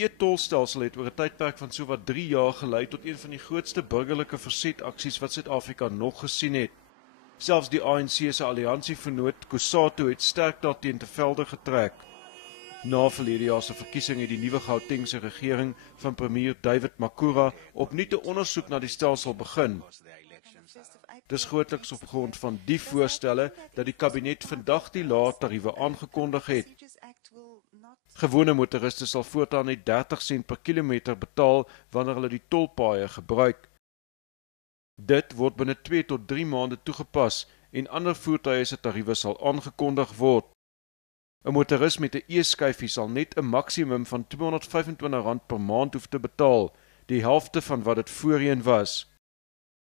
Die e-tolstelsel het oor 'n tydperk van sowat 3 jaar gelei tot een van die grootste burgerlike versetaksies wat Suid-Afrika nog gesien het. Selfs die ANC se alliansievernoot Cosatu het sterk daarteen te velde getrek. Na verlede jaar se verkiesing het die nuwe Gautengse regering van premier David Makhura opnuut 'n ondersoek na die stelsel begin. Dis grootliks op grond van die voorstelle dat die kabinet vandag die lae tariewe aangekondig het. Gewone motoriste sal voortaan net 30 sent per kilometer betaal wanneer hulle die tolpaaie gebruik. Dit word binne 2 tot 3 maande toegepas en ander voertuie se tariewe sal aangekondig word. 'n Motoris met 'n e-skyfie sal net 'n maksimum van R225 per maand hoef te betaal, die helfte van wat dit voorheen was.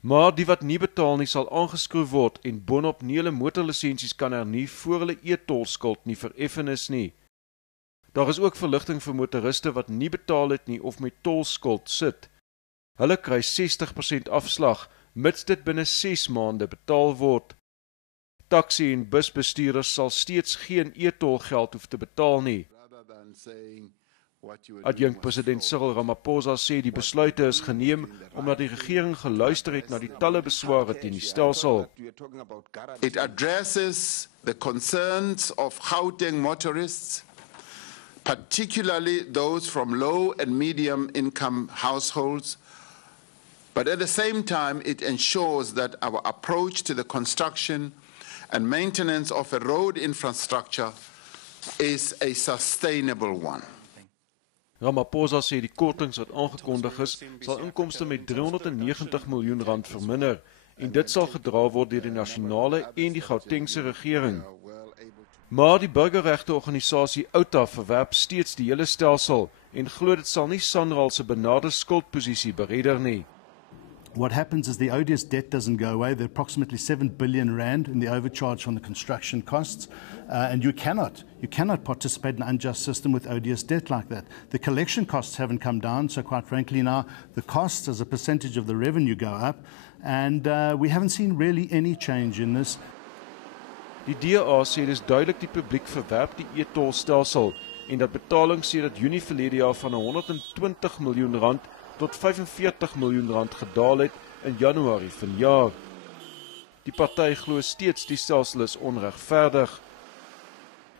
Maar die wat nie betaal nie sal aangeskroef word en boonop nie hulle motorlisensies kan hernie voor hulle e-tolskuld nie vereffen is nie. Daar is ook verligting vir motoriste wat nie betaal het nie of met tolskuld sit. Hulle kry 60% afslag, mits dit binne 6 maande betaal word. Taxi- en busbestuurders sal steeds geen e-tolgeld hoef te betaal nie. Adjunkt-president Cyril Ramaphosa sê die besluite is geneem omdat die regering geluister het na die talle besware teen die stelsel. It addresses the concerns of Gauteng motorists, particularly those from low and medium income households, but at the same time it ensures that our approach to the construction and maintenance of a road infrastructure is a sustainable one. Ramaphosa sê die kortings wat aangekondig is, sal inkomste met R390 miljoen verminder en dit sal gedra word deur die nasionale en die Gautengse regering. Maar die burgerregteorganisasie OUTA verwerp steeds die hele stelsel en glo dit sal nie SANRAL se benarde skuldposisie beredder nie. What happens is the odious debt doesn't go away. There are approximately 7 billion rand in the overcharge from the construction costs, and you cannot participate in an unjust system with odious debt like that. The collection costs haven't come down, so quite frankly now the costs as a percentage of the revenue go up, and we haven't seen really any change in this. Die DA sê dis duidelik die publiek verwerp die e-tolstelsel en dat betaling sedert Junie verlede jaar van R120 miljoen tot R45 miljoen gedaal het in Januarie vanjaar. Die party glo steeds die stelsel is onregverdig.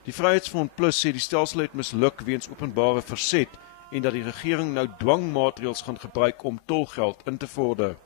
Die Vryheidsfront Plus sê die stelsel het misluk weens openbare verset en dat die regering nou dwangmaatreëls gaan gebruik om tolgeld in te vorder.